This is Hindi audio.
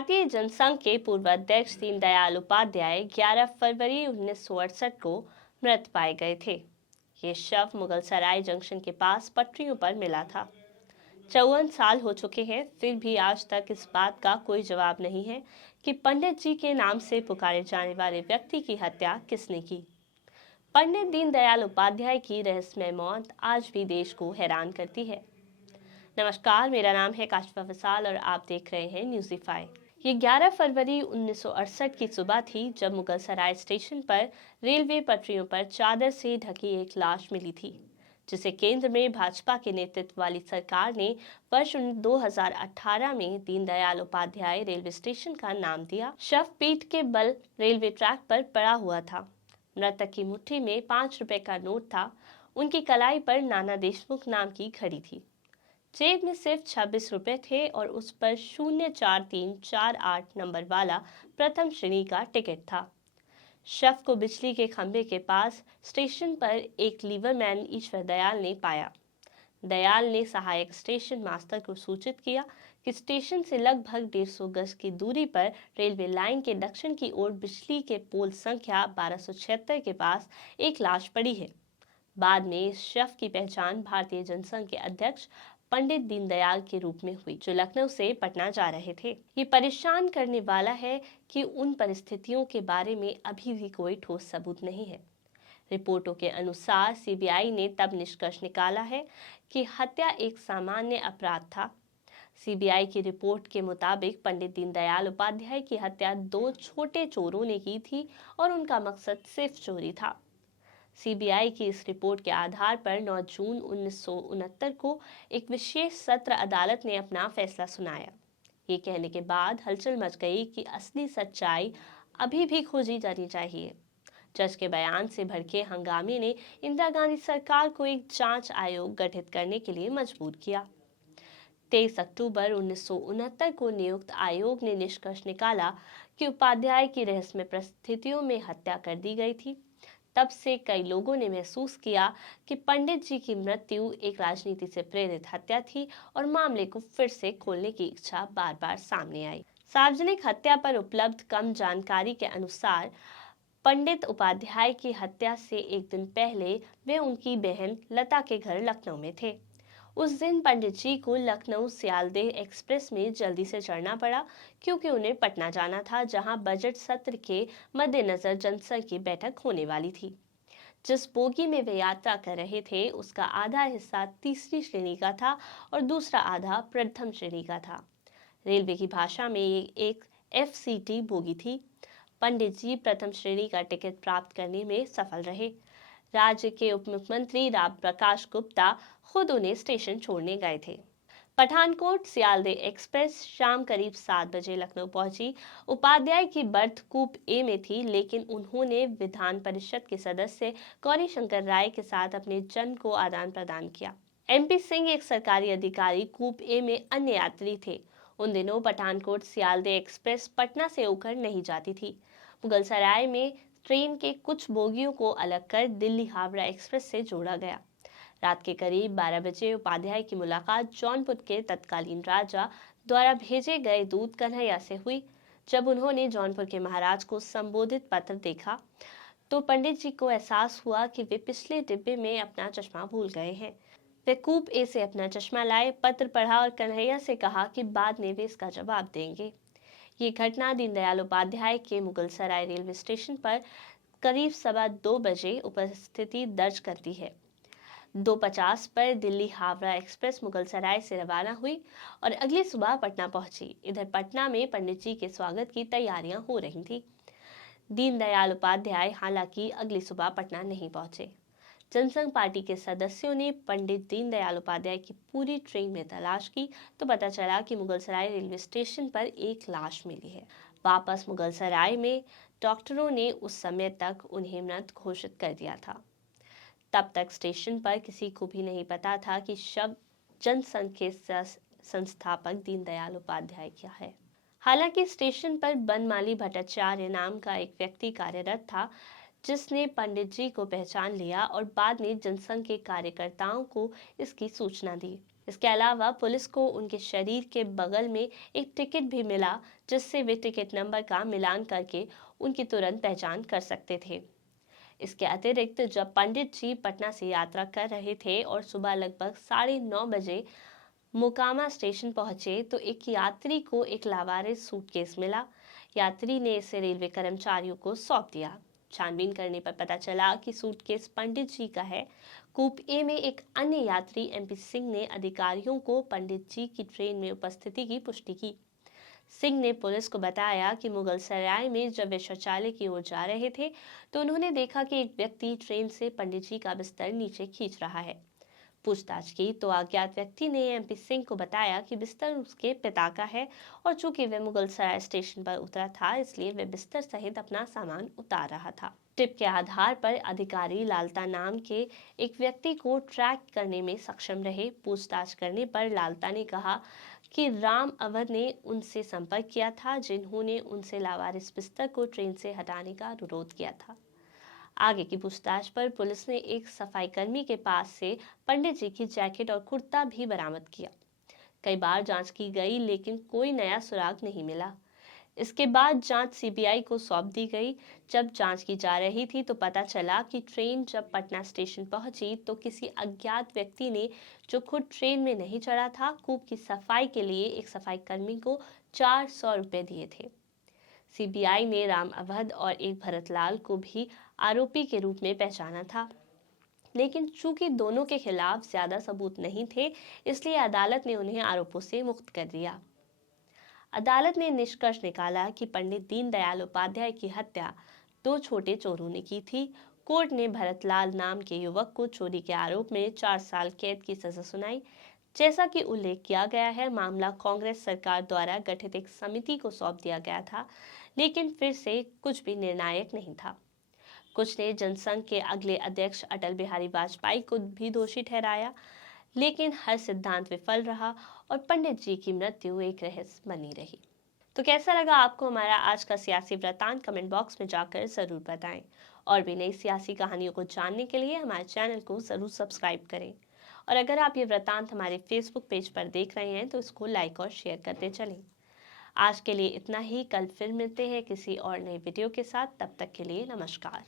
भारतीय जनसंघ के पूर्व अध्यक्ष दीनदयाल उपाध्याय 11 फरवरी 1968 को मृत पाए गए थे। ये शव मुगलसराय जंक्शन के पास पटरियों पर मिला था। 54 साल हो चुके हैं, फिर भी आज तक इस बात का कोई जवाब नहीं है कि पंडित जी के नाम से पुकारे जाने वाले व्यक्ति की हत्या किसने की। पंडित दीनदयाल उपाध्याय की रहस्यमय मौत आज भी देश को हैरान करती है। नमस्कार, मेरा नाम है काशिफा विशाल और आप देख रहे हैं न्यूज़ीफाई। ये 11 फरवरी 1968 की सुबह थी जब मुगलसराय स्टेशन पर रेलवे पटरियों पर चादर से ढकी एक लाश मिली थी, जिसे केंद्र में भाजपा के नेतृत्व वाली सरकार ने वर्ष 2018 में दीनदयाल उपाध्याय रेलवे स्टेशन का नाम दिया। शव पीठ के बल रेलवे ट्रैक पर पड़ा हुआ था। मृतक की मुट्ठी में 5 रुपए का नोट था। उनकी कलाई पर नाना देशमुख नाम की घड़ी थी। जेब में सिर्फ 26 रुपए थे और उस पर 04348 नंबर वाला प्रथम श्रेणी का टिकट था। शव को बिजली के खंभे के पास स्टेशन पर एक लीवरमैन ईश्वर दयाल ने पाया। दयाल ने सहायक स्टेशन मास्टर को सूचित किया कि स्टेशन से लगभग 150 गज की दूरी पर रेलवे लाइन के दक्षिण की ओर बिजली के पोल संख्या 1276 के पास एक लाश पड़ी है। बाद में इस शव की पहचान भारतीय जनसंघ के अध्यक्ष पंडित दीनदयाल के रूप में हुई, जो लखनऊ से पटना जा रहे थे। ये परेशान करने वाला है कि उन परिस्थितियों के बारे में अभी भी कोई ठोस सबूत नहीं है। रिपोर्टों के अनुसार सीबीआई ने तब निष्कर्ष निकाला है कि हत्या एक सामान्य अपराध था। सीबीआई की रिपोर्ट के मुताबिक पंडित दीनदयाल उपाध्याय की हत्या 2 छोटे चोरों ने की थी और उनका मकसद सिर्फ चोरी था। सीबीआई की इस रिपोर्ट के आधार पर 9 जून 1969 को एक विशेष सत्र अदालत ने अपना फैसला सुनाया। ये कहने के बाद हलचल मच गई कि असली सच्चाई अभी भी खोजी जानी चाहिए। जज के बयान से भड़के हंगामे ने इंदिरा गांधी सरकार को एक जांच आयोग गठित करने के लिए मजबूर किया। 23 अक्टूबर 1969 को नियुक्त आयोग ने निष्कर्ष निकाला कि उपाध्याय की रहस्यमय परिस्थितियों में हत्या कर दी गई थी। तब से कई लोगों ने महसूस किया कि पंडित जी की मृत्यु एक राजनीति से प्रेरित हत्या थी और मामले को फिर से खोलने की इच्छा बार बार सामने आई। सार्वजनिक हत्या पर उपलब्ध कम जानकारी के अनुसार पंडित उपाध्याय की हत्या से एक दिन पहले वे उनकी बहन लता के घर लखनऊ में थे। उस दिन पंडित जी को लखनऊ सियालदेह एक्सप्रेस में जल्दी से चढ़ना पड़ा, क्योंकि उन्हें पटना जाना था, जहां बजट सत्र के मद्देनजर जनसंघ की बैठक होने वाली थी। जिस बोगी में वे यात्रा कर रहे थे उसका आधा हिस्सा तीसरी श्रेणी का था और दूसरा आधा प्रथम श्रेणी का था। रेलवे की भाषा में ये एक FCT बोगी थी। पंडित जी प्रथम श्रेणी का टिकट प्राप्त करने में सफल रहे। राज्य के उप मुख्यमंत्री राम प्रकाश गुप्ता खुद उन्हें स्टेशन छोड़ने गए थे। पठानकोट सियालदेह एक्सप्रेस शाम करीब 7 बजे लखनऊ पहुंची। उपाध्याय की बर्थ कूप ए में थी, लेकिन उन्होंने विधान परिषद के सदस्य गौरी शंकर राय के साथ अपने जन को आदान प्रदान किया। MP सिंह एक सरकारी अधिकारी कूप ए में अन्य यात्री थे। उन दिनों पठानकोट सियालदेह एक्सप्रेस पटना से होकर नहीं जाती थी। मुगलसराय में ट्रेन के कुछ बोगियों को अलग कर दिल्ली हावड़ा एक्सप्रेस से जोड़ा गया। रात के करीब 12 बजे उपाध्याय की मुलाकात जौनपुर के तत्कालीन राजा द्वारा भेजे गए दूत कन्हैया से हुई। जब उन्होंने जौनपुर के महाराज को संबोधित पत्र देखा तो पंडित जी को एहसास हुआ कि वे पिछले डिब्बे में अपना चश्मा भूल गए हैं। वे कूप ए से अपना चश्मा लाए, पत्र पढ़ा और कन्हैया से कहा कि बाद में वे इसका जवाब देंगे। ये घटना दीनदयाल उपाध्याय के मुगलसराय रेलवे स्टेशन पर करीब 2:15 बजे उपस्थिति दर्ज करती है। 2:50 पर दिल्ली हावड़ा एक्सप्रेस मुगलसराय से रवाना हुई और अगली सुबह पटना पहुंची। इधर पटना में पंडित जी के स्वागत की तैयारियां हो रही थी। दीनदयाल उपाध्याय हालांकि अगली सुबह पटना नहीं पहुंचे। जनसंघ पार्टी के सदस्यों ने पंडित दीनदयाल उपाध्याय की पूरी ट्रेन में तलाश की तो पता चला कि मुगलसराय रेलवे स्टेशन पर एक लाश मिली है। वापस मुगलसराय में डॉक्टरों ने उस समय तक उन्हें मृत घोषित कर दिया था। तब तक स्टेशन पर किसी को भी नहीं पता था कि शव जनसंघ के संस्थापक दीनदयाल उपाध्याय क्या है। हालांकि स्टेशन पर बनमाली भट्टाचार्य नाम का एक व्यक्ति कार्यरत था, जिसने पंडित जी को पहचान लिया और बाद में जनसंघ के कार्यकर्ताओं को इसकी सूचना दी। इसके अलावा पुलिस को उनके शरीर के बगल में एक टिकट भी मिला, जिससे वे टिकट नंबर का मिलान करके उनकी तुरंत पहचान कर सकते थे। इसके अतिरिक्त जब पंडित जी पटना से यात्रा कर रहे थे और सुबह लगभग 9:30 बजे मोकामा स्टेशन पहुंचे तो एक यात्री को एक लावारिस सूटकेस मिला। यात्री ने इसे रेलवे कर्मचारियों को सौंप दिया। छानबीन करने पर पता चला कि सूटकेस पंडित जी का है। कूप ए में एक अन्य यात्री एमपी सिंह ने अधिकारियों को पंडित जी की ट्रेन में उपस्थिति की पुष्टि की। सिंह ने पुलिस को बताया कि मुगल सराय में जब वे शौचालय की ओर जा रहे थे तो उन्होंने देखा कि एक व्यक्ति ट्रेन से पंडित जी का बिस्तर नीचे खींच रहा है। पूछताछ की तो अज्ञात व्यक्ति ने एमपी सिंह को बताया कि बिस्तर उसके पिता का है और चूंकि वह मुगल सराय स्टेशन पर उतरा था इसलिए वह बिस्तर सहित अपना सामान उतार रहा था। टिप के आधार पर अधिकारी लालता नाम के एक व्यक्ति को ट्रैक करने में सक्षम रहे। पूछताछ करने पर लालता ने कहा कि राम अवध ने उनसे संपर्क किया था, जिन्होंने उनसे लावारिस बिस्तर को ट्रेन से हटाने का अनुरोध किया था। आगे की पूछताछ पर पुलिस ने एक सफाई कर्मी के पास से पंडित जी की जैकेट और कुर्ता भी बरामद किया। कई बार जांच की गई लेकिन कोई नया सुराग नहीं मिला। इसके बाद जांच सीबीआई को सौंप दी गई। जब जांच की जा रही थी तो पता चला कि ट्रेन जब पटना स्टेशन पहुंची तो किसी अज्ञात व्यक्ति ने, जो खुद ट्रेन में नहीं चढ़ा था, कूप की सफाई के लिए एक सफाई कर्मी को 400 रुपए दिए थे। सीबीआई ने राम अवध और एक भरतलाल को भी आरोपी के रूप में पहचाना था, लेकिन चूंकि दोनों के खिलाफ ज्यादा सबूत नहीं थे इसलिए अदालत ने उन्हें आरोपों से मुक्त कर दिया। अदालत ने निष्कर्ष निकाला कि पंडित दीनदयाल उपाध्याय की हत्या 2 छोटे चोरों ने की थी। कोर्ट ने भरतलाल नाम के युवक को चोरी के आरोप में 4 साल कैद की सजा सुनाई। जैसा कि उल्लेख किया गया है, मामला कांग्रेस सरकार द्वारा गठित एक समिति को सौंप दिया गया था, लेकिन फिर से कुछ भी निर्णायक नहीं था। कुछ ने जनसंघ के अगले अध्यक्ष अटल बिहारी वाजपेयी को भी दोषी ठहराया, लेकिन हर सिद्धांत विफल रहा और पंडित जी की मृत्यु एक रहस्य बनी रही। तो कैसा लगा आपको हमारा आज का सियासी वृतांत? कमेंट बॉक्स में जाकर जरूर बताएं। और भी नई सियासी कहानियों को जानने के लिए हमारे चैनल को जरूर सब्सक्राइब करें। और अगर आप ये वृतांत हमारे फेसबुक पेज पर देख रहे हैं तो इसको लाइक और शेयर करते चलें। आज के लिए इतना ही। कल फिर मिलते हैं किसी और नई वीडियो के साथ। तब तक के लिए नमस्कार।